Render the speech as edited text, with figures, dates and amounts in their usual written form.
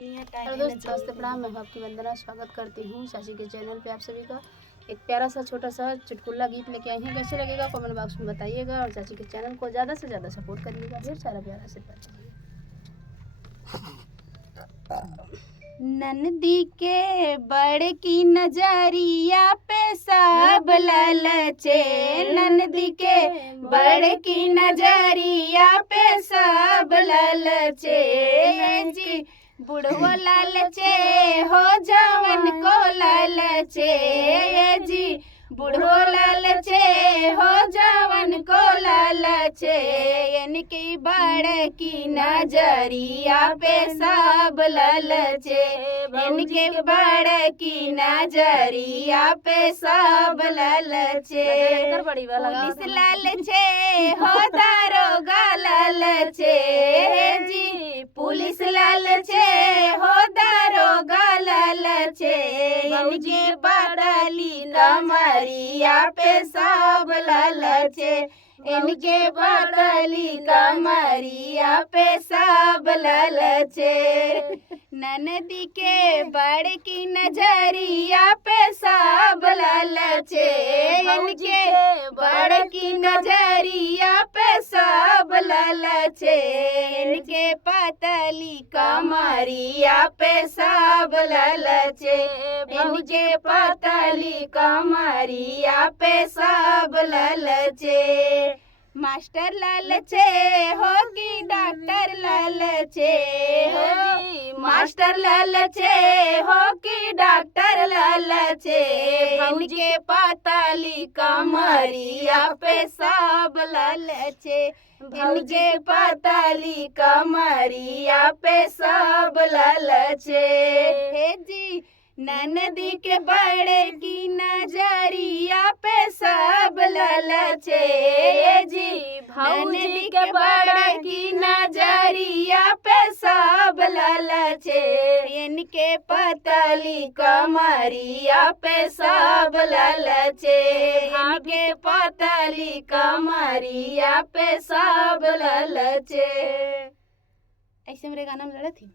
Hello दोस्त, नमस्ते, प्रणाम। मैं आपकी वंदना स्वागत करती हूँ चाची के चैनल पे। आप सभी का एक प्यारा सा छोटा सा चुटकुला गीत लेके आई हूँ। कैसे लगेगा कमेंट बॉक्स में बताइएगा और चाची के चैनल को ज़्यादा से ज़्यादा सपोर्ट करिएगा। ढेर सारा प्यारा आशीर्वाद दीजिए। नंदी के बड़ की नजरिया पे सब ललचे, नंदी के बड़ की नजरिया पे सब ललचे जी। बुढ़ो लालचे हो जवन को लालचे जी, बुढ़ो लालचे हो जवन को लालचे। इनकी बड़ की नजरिया पे सब ललचे, इनके बड़ की नजरिया पे सब ललचे। पुलिस लालचे हो दारोगा लालचे जी, पुलिस लालचे हो दारोगा लालचे। इनके बदली कमरिया पे सब लालचे, इनके बदली कमरिया पे सब लालचे। ननदी के बड़ की नजरिया पे सब लालचे, इनके बड़ की नजरिया पे सब लालचे। इनके पतली कमरिया पे सब लालचे, इनके पतली कमरिया पे सब लालचे। मास्टर लालचे हो कि डॉक्टर लालचे हो, मास्टर लालचे हो कि डॉक्टर लालचे। इनके पतली कमरिया पे सब लालचे, इनके पतली कमरिया पे सब लालचे। हे जी, ननदी के बड़े की नजरिया पे सब लालचे जी, ननदी के बड़े की नजरिया पे सब लालचे। इनके पतली कमरिया पे सब लालचे, इनके पतली कमरिया पे सब लालचे। ऐसे मेरे गाना में लड़े थी।